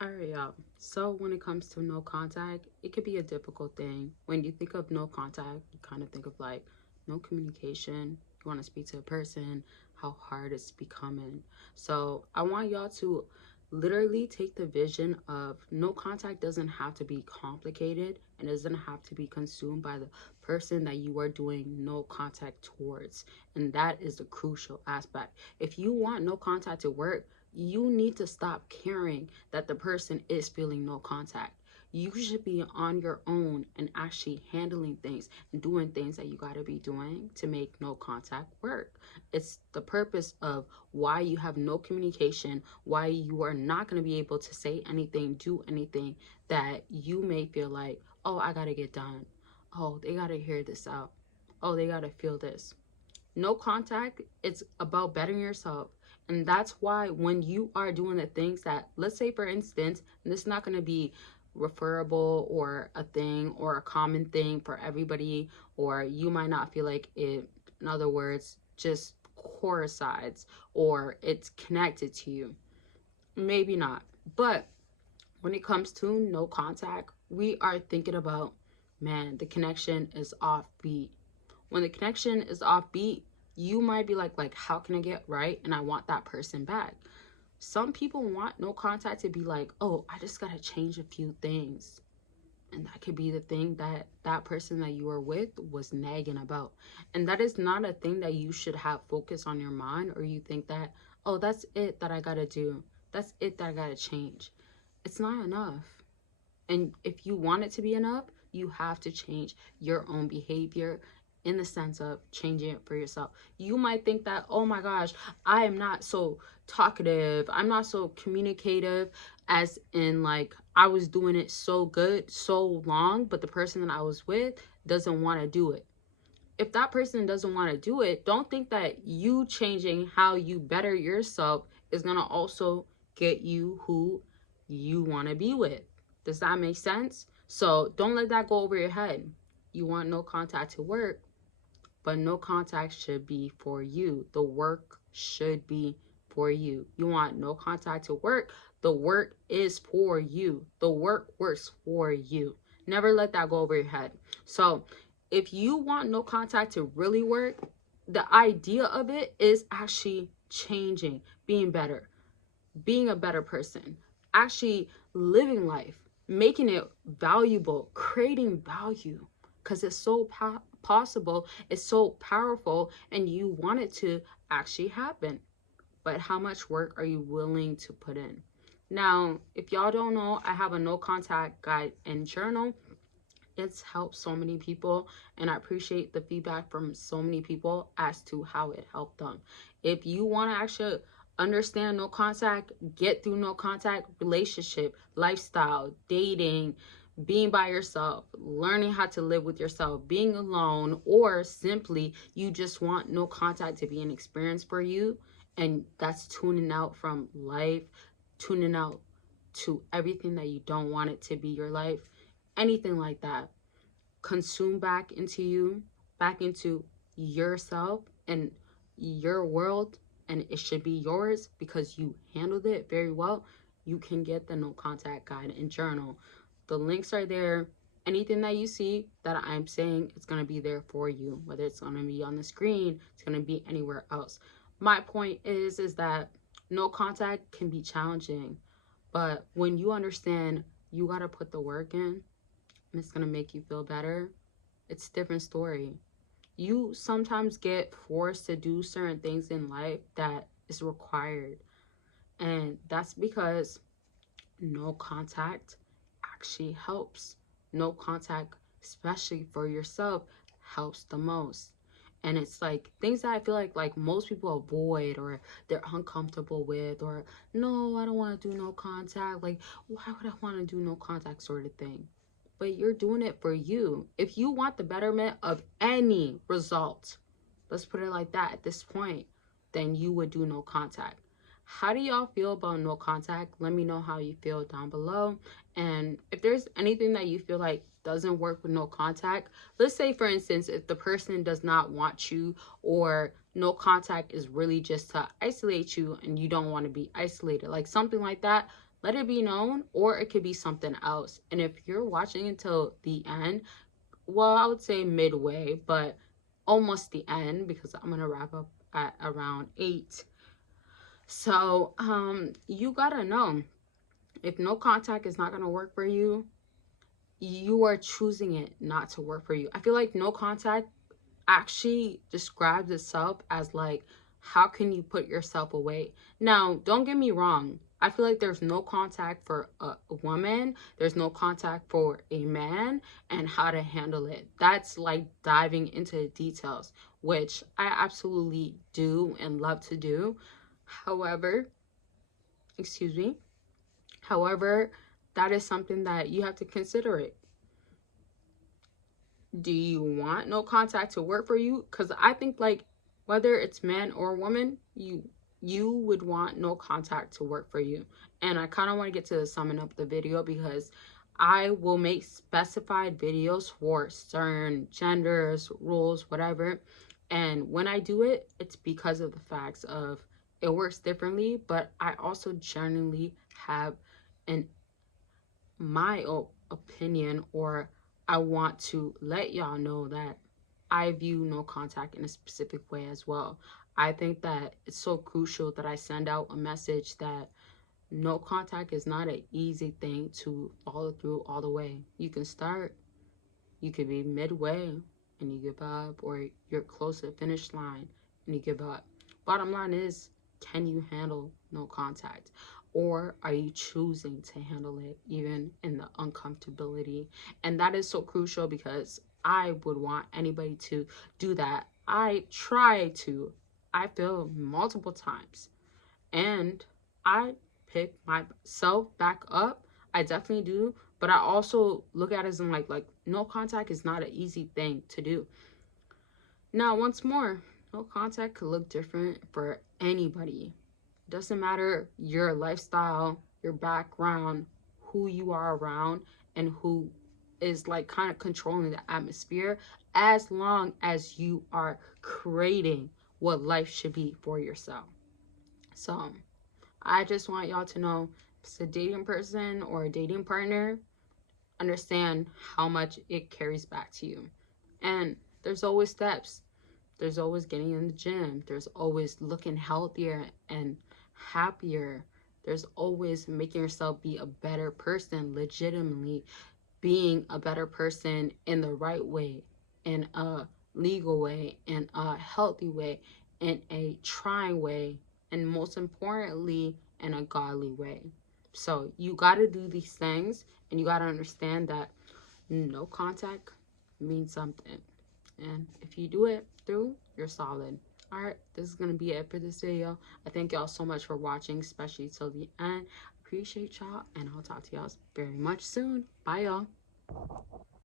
Alright, y'all. So when it comes to no contact, it could be a difficult thing. When you think of no contact, you kind of think of like no communication. You want to speak to a person, how hard it's becoming. So I want y'all to literally take the vision of no contact doesn't have to be complicated and doesn't have to be consumed by the person that you are doing no contact towards. And that is the crucial aspect. If you want no contact to work, you need to stop caring that the person is feeling no contact. You should be on your own and actually handling things and doing things that you got to be doing to make no contact work. It's the purpose of why you have no communication, why you are not going to be able to say anything, do anything that you may feel like, oh, I got to get done. Oh, they got to hear this out. Oh, they got to feel this. No contact, it's about bettering yourself. And that's why when you are doing the things that, let's say for instance, and this is not going to be referable or a thing or a common thing for everybody, or you might not feel like it, in other words, just coincides or it's connected to you. Maybe not. But when it comes to no contact, we are thinking about, man, the connection is offbeat. When the connection is offbeat, you might be like how can I get right and I want that person back. Some people want no contact to be like, oh, I just gotta change a few things, and that could be the thing that that person that you are with was nagging about. And that is not a thing that you should have focus on your mind, or you think that, oh, that's it that I gotta do, that's it that I gotta change. It's not enough. And if you want it to be enough, you have to change your own behavior in the sense of changing it for yourself. You might think that, oh my gosh, I am not so talkative, I'm not so communicative, as in like I was doing it so good so long, but the person that I was with doesn't want to do it. If that person doesn't want to do it, don't think that you changing how you better yourself is going to also get you who you want to be with. Does that make sense? So don't let that go over your head. You want no contact to work, but no contact should be for you. The work should be for you. You want no contact to work, the work is for you. The work works for you. Never let that go over your head. So if you want no contact to really work, the idea of it is actually changing, being better, being a better person, actually living life, making it valuable, creating value, because it's so possible, it's so powerful, and you want it to actually happen. But how much work are you willing to put in? Now, if y'all don't know, I have a no contact guide and journal. It's helped so many people, and I appreciate the feedback from so many people as to how it helped them. If you want to actually understand no contact, get through no contact, relationship, lifestyle, dating, being by yourself, learning how to live with yourself, being alone, or simply you just want no contact to be an experience for you, and that's tuning out from life, tuning out to everything that you don't want it to be your life, anything like that, consume back into you, back into yourself and your world, and it should be yours because you handled it very well. You can get the no contact guide and journal. The links are there. Anything that you see that I'm saying, it's going to be there for you, whether it's going to be on the screen, it's going to be anywhere else. My point is that no contact can be challenging, but when you understand you got to put the work in, and it's going to make you feel better, it's a different story. You sometimes get forced to do certain things in life that is required, and that's because no contact actually helps. No contact, especially for yourself, helps the most. And it's like things that I feel like most people avoid, or they're uncomfortable with, or no, I don't want to do no contact, like why would I want to do no contact, sort of thing. But you're doing it for you. If you want the betterment of any result, let's put it like that at this point, then you would do no contact. How do y'all feel about no contact? Let me know how you feel down below. And if there's anything that you feel like doesn't work with no contact, let's say for instance, if the person does not want you, or no contact is really just to isolate you and you don't want to be isolated, like something like that, let it be known, or it could be something else. And if you're watching until the end, well, I would say midway, but almost the end, because I'm gonna wrap up at around 8. So you gotta know, if no contact is not gonna work for you, you are choosing it not to work for you. I feel like no contact actually describes itself as like, how can you put yourself away? Now, don't get me wrong. I feel like there's no contact for a woman, there's no contact for a man, and how to handle it. That's like diving into the details, which I absolutely do and love to do. However, excuse me. However, that is something that you have to consider it. Do you want no contact to work for you? Because I think, like, whether it's man or woman, you would want no contact to work for you. And I kind of want to get to the summing up the video, because I will make specified videos for certain genders, rules, whatever. And when I do it, it's because of the facts of it works differently, but I also genuinely have an my opinion, or I want to let y'all know that I view no contact in a specific way as well. I think that it's so crucial that I send out a message that no contact is not an easy thing to follow through all the way. You can start, you could be midway and you give up, or you're close to the finish line and you give up. Bottom line is, can you handle no contact? Or are you choosing to handle it even in the uncomfortability? And that is so crucial, because I would want anybody to do that. I try to. I fail multiple times. And I pick myself back up. I definitely do. But I also look at it as in like no contact is not an easy thing to do. Now, once more, no contact could look different for anybody. Doesn't matter your lifestyle, your background, who you are around, and who is like kind of controlling the atmosphere, as long as you are creating what life should be for yourself. So I just want y'all to know, if it's a dating person or a dating partner, understand how much it carries back to you. And there's always steps. There's always getting in the gym. There's always looking healthier and happier. There's always making yourself be a better person, legitimately being a better person in the right way, in a legal way, in a healthy way, in a trying way, and most importantly, in a godly way. So you got to do these things, and you got to understand that no contact means something. And if you do it through, you're solid. All right, this is going to be it for this video. I thank y'all so much for watching, especially till the end. Appreciate y'all, and I'll talk to y'all very much soon. Bye, y'all.